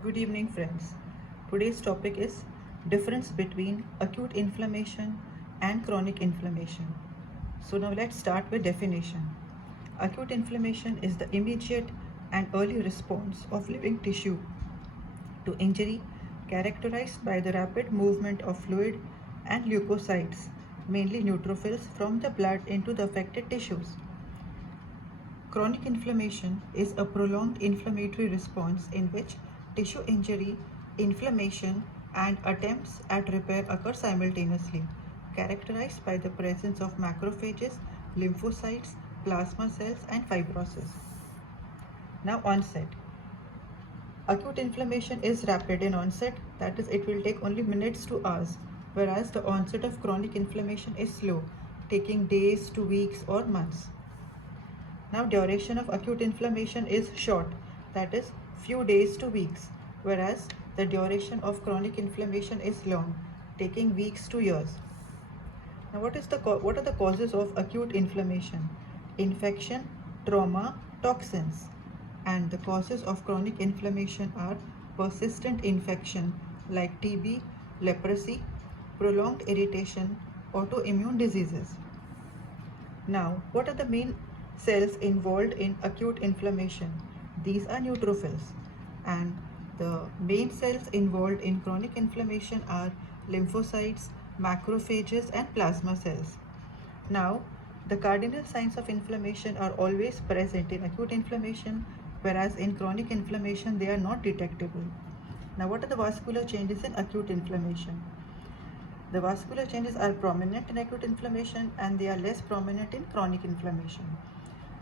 Good evening, friends. Today's topic is difference between acute inflammation and chronic inflammation. So now let's start with definition. Acute inflammation is the immediate and early response of living tissue to injury characterized by the rapid movement of fluid and leukocytes, mainly neutrophils, from the blood into the affected tissues. Chronic inflammation is a prolonged inflammatory response in which tissue injury, inflammation, and attempts at repair occur simultaneously, characterized by the presence of macrophages, lymphocytes, plasma cells, and fibrosis. Now, onset. Acute inflammation is rapid in onset, that is, it will take only minutes to hours, whereas the onset of chronic inflammation is slow, taking days to weeks or months. Now, duration of acute inflammation is short, that is, few days to weeks, whereas the duration of chronic inflammation is long, taking weeks to years. Now, what are the causes of acute inflammation? Infection, trauma, toxins. And the causes of chronic inflammation are persistent infection like TB, leprosy, prolonged irritation, autoimmune diseases. Now, what are the main cells involved in acute inflammation? These are neutrophils. And the main cells involved in chronic inflammation are lymphocytes, macrophages, and plasma cells. Now, the cardinal signs of inflammation are always present in acute inflammation, whereas in chronic inflammation they are not detectable. Now, what are the vascular changes in acute inflammation? The vascular changes are prominent in acute inflammation and they are less prominent in chronic inflammation.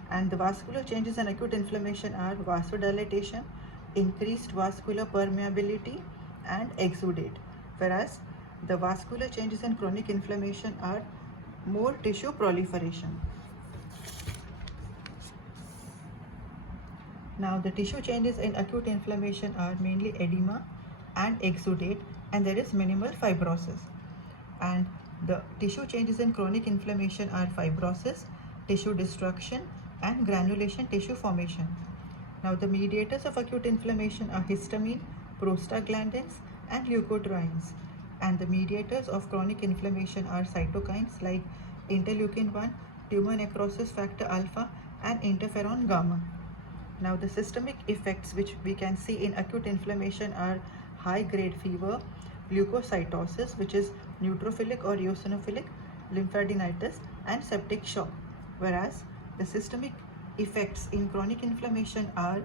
And the vascular changes in acute inflammation are vasodilation, increased vascular permeability, and exudate, whereas the vascular changes in chronic inflammation are more tissue proliferation. Now, the tissue changes in acute inflammation are mainly edema and exudate, and there is minimal fibrosis. And the tissue changes in chronic inflammation are fibrosis, tissue destruction, and granulation tissue formation. Now, the mediators of acute inflammation are histamine, prostaglandins, and leukotrienes. And the mediators of chronic inflammation are cytokines like interleukin 1, tumor necrosis factor alpha, and interferon gamma. Now, the systemic effects which we can see in acute inflammation are high-grade fever, leukocytosis, which is neutrophilic or eosinophilic lymphadenitis, and septic shock. Whereas the systemic effects in chronic inflammation are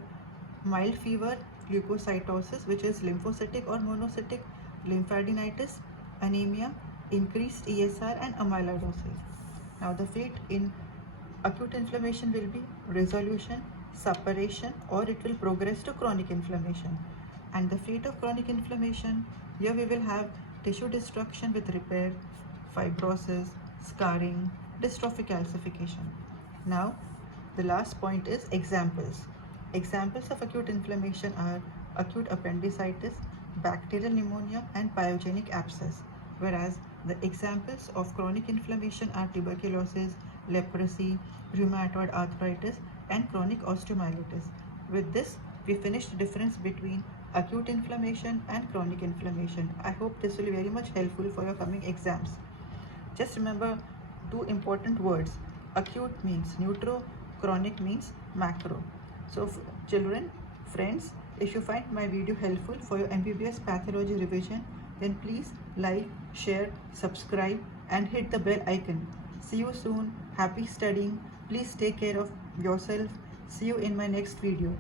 mild fever, leukocytosis, which is lymphocytic or monocytic lymphadenitis, anemia, increased ESR, and amyloidosis. Now, the fate in acute inflammation will be resolution, suppuration, or it will progress to chronic inflammation. And the fate of chronic inflammation, here we will have tissue destruction with repair, fibrosis, scarring, dystrophic calcification. Now, the last point is examples. Examples of acute inflammation are acute appendicitis, bacterial pneumonia, and pyogenic abscess, whereas the examples of chronic inflammation are tuberculosis, leprosy, rheumatoid arthritis, and chronic osteomyelitis. With this, we finished the difference between acute inflammation and chronic inflammation. I hope this will be very much helpful for your coming exams. Just remember two important words. Acute means neutro, chronic means macro. So children, friends, if you find my video helpful for your MBBS pathology revision, then please like, share, subscribe, and hit the bell icon. See you soon. Happy studying. Please take care of yourself. See you in my next video.